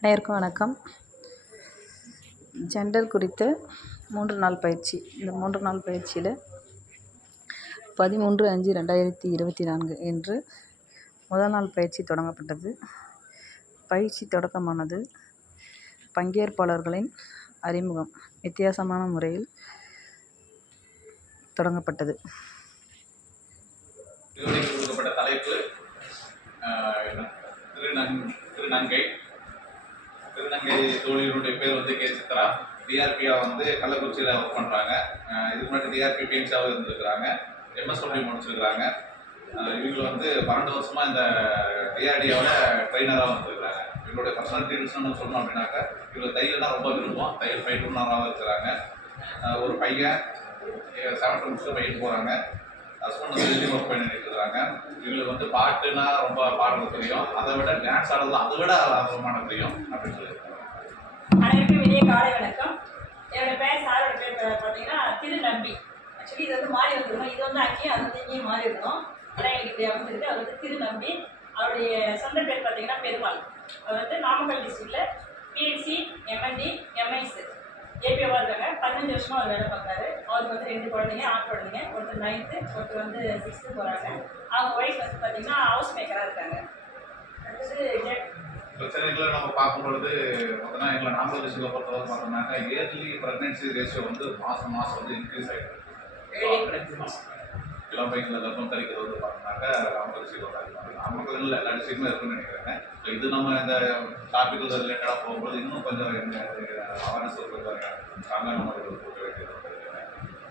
அனைவருக்கும் வணக்கம். ஜெண்டர் குறித்த 3 நாள் பயிற்சி. இந்த 3 நாள் பயிற்சியில் 13/5/2024 என்று முதல் நாள் பயிற்சி தொடங்கப்பட்டது. பயிற்சி தொடக்கமானது பங்கேற்பாளர்களின் அறிமுகம் வித்தியாசமான முறையில் தொடங்கப்பட்டது. தலைப்பு திருநங்கை தோழியினுடைய பேர் வந்து கே. சித்ரா. டிஆர்பியா வந்து கள்ளக்குறிச்சியில் ஒர்க் பண்ணுறாங்க. இதுக்கு முன்னாடி டிஆர்பி பிஎன்சியாவில் இருந்துருக்குறாங்க. எம்எஸ்டபிள்யூ முடிச்சிருக்கிறாங்க. இவங்க வந்து 12 வருஷமா இந்த டிஆர்டியாவில் ட்ரெயினராக வந்துருக்குறாங்க. இவங்களுடைய பர்சனல் டீட்டெயில்ஸ்னு சொல்லணும் அப்படின்னாக்கா, இவங்க தையல்னா ரொம்ப விரும்பும். தையல் பயிற்றுனராக இருக்கிறாங்க. ஒரு பையன் 7th முடிச்சு பையன் போகிறாங்க. ஹஸ்பண்ட் வந்து வெளியே ஒர்க் பண்ணிட்டு இருக்கிறாங்க. இவங்களுக்கு வந்து பாட்டுனா ரொம்ப பாடுறது தெரியும். அதை விட டான்ஸ் ஆடுறது அதை விட ஆர்வமான தெரியும் அப்படின்னு சொல்லியிருக்காங்க. அனைவருக்கும் இனிய காலை வணக்கம். என்னோட பேர் சாரோட பேர் பார்த்தீங்கன்னா திருநம்பி. ஆக்சுவலி இது வந்து மாறி வந்துருக்கணும். இது வந்து அங்கேயும் அது இங்கேயும் மாறி இருக்கணும். ஆனால் எனக்கு இப்படி அமைஞ்சிருக்கு. அவர் வந்து திருநம்பி. அவருடைய சொந்த பேர் பார்த்தீங்கன்னா பெருமாள். அவர் வந்து நாமக்கல் டிஸ்ட்ரிக்டில் பிஎஸ்சி எம்என்டி எம்ஐஸ் ஏபிஓவாக இருக்காங்க. 15 வருஷமாக அவர் வேலை பார்க்குறாரு. அவருக்கு வந்து 2 குழந்தைங்க, ஆண் குழந்தைங்க. ஒருத்தர் 9th, ஒருத்தர் வந்து 6th போகிறாங்க. அவங்க ஒய்ஃப் வந்து பார்த்தீங்கன்னா ஹவுஸ் மேக்கராக இருக்காங்க. அடுத்தது பிரச்சனைகளை நம்ம பார்க்கும்பொழுது பார்த்தோன்னா எங்களை நாமக்கல் டிஸ்ட்ரிக்டில் பொறுத்தவரை பார்த்தோம்னாக்கா இயர்லி ப்ரெக்னென்சி ரேஷியோ வந்து மாதம் வந்து இன்க்ரீஸ் ஆகிட்டு இளம் வயதில் கர்ப்பம் தரிக்கிறது வந்து பார்த்தோம்னாக்கா நாமக்கல் டிஸ்ட்ரிக்டில் வந்து நாமக்கல் இல்லை எல்லா டிஸ்ட்ரிக்ட்டுமே இருக்குன்னு நினைக்கிறேன். ஸோ இது நம்ம இந்த டாபிக் ரிலேட்டடாக போகும்போது இன்னும் கொஞ்சம் அவேர்னஸ் கொஞ்சம் ஸ்ட்ராங்காக நம்ம கொடுக்க வேண்டியது இருக்குது.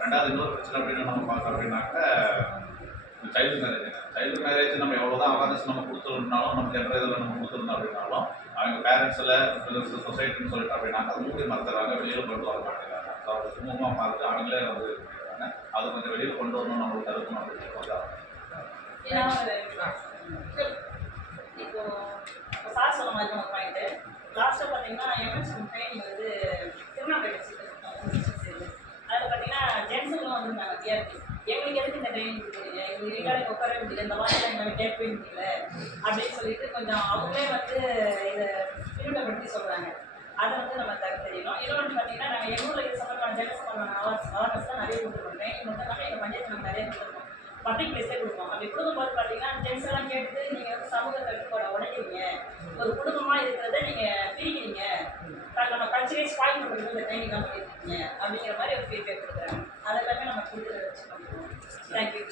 ரெண்டாவது இன்னொரு பிரச்சனை அப்படின்னு நம்ம பார்த்தோம் அப்படின்னாக்கா சைல்டு மேரேஜ் நம்ம எவ்வளோதான் அவேர்னஸ் நம்ம கொடுத்துருந்தாலும் நம்ம ஜென்ரேஷனில் நம்ம கொடுத்துருந்தோம் அப்படின்னாலும் அவங்க பேரண்ட்ஸில் சொசைட்டின்னு சொல்லிட்டு அப்படின்னாக்கா மூடி மறுத்துறாங்க, வெளியில் கொண்டு வர மாட்டேங்கிறாங்க. ஸோ அதை சுமூகமாக பார்த்து அவங்களே வந்து பண்ணிக்கிறாங்க. அது கொஞ்சம் வெளியில் கொண்டு வரணும், நம்மளுக்கு தடுக்கணும் அப்படின்னு கொஞ்சம் இப்போ சார் சொன்ன மாதிரி ஒரு பாயிண்ட்டு லாஸ்ட்டாக பார்த்தீங்கன்னா எம்எஸ் ட்ரைனிங் வந்து திருநாங்கல் அதில் பார்த்தீங்கன்னா ஜென்ஸுங்களும் வந்துருந்தாங்க டிஆர்பி. எங்களுக்கு எதுக்கு இந்த ட்ரைனிங் கொடுக்குறீங்க, எங்களுக்கு ரெண்டாவது உட்காரவே முடியல, இந்த வார்த்தை எங்களுக்கு கேட்கவே முடியல அப்படின்னு சொல்லிட்டு கொஞ்சம் அவங்களே வந்து இதை பிரிவுபடுத்தி சொல்கிறாங்க. அதை வந்து நம்ம தெரியணும். இன்னொன்று பார்த்தீங்கன்னா நாங்கள் எங்கள் ஊரில் இது சம்பந்தமான ஜென்ஸ் சம்பந்தமான அவேர்னஸ் தான் நிறைய கொடுத்துருக்கோம். ட்ரைனிங் மட்டும் இல்லாமல் எங்கள் பஞ்சாயத்து நாங்கள் நிறைய கொடுத்துருக்கோம். பப்ளிக் பிளேஸே கொடுப்போம். அப்படி கொடுக்கும்போது பார்த்தீங்கன்னா ஜென்ஸ் எல்லாம் கேட்டு நீங்கள் வந்து சமூக கட்டுப்பாடை உடைக்கிறீங்க, ஒரு குடும்பமாக இருக்கிறத நீங்கள் பிரிக்கிறீங்க, நம்ம கல்ச்சரே ஸ்பாயில் பண்ணுறது இந்த ட்ரைனிங் தான் பண்ணியிருக்கீங்க அப்படிங்கிற மாதிரி ஒரு ஃபீட்பேக் கொடுக்குறாங்க. அதெல்லாமே நம்ம கொடுக்குறத வச்சு பண்ணுவோம். தேங்க்யூ.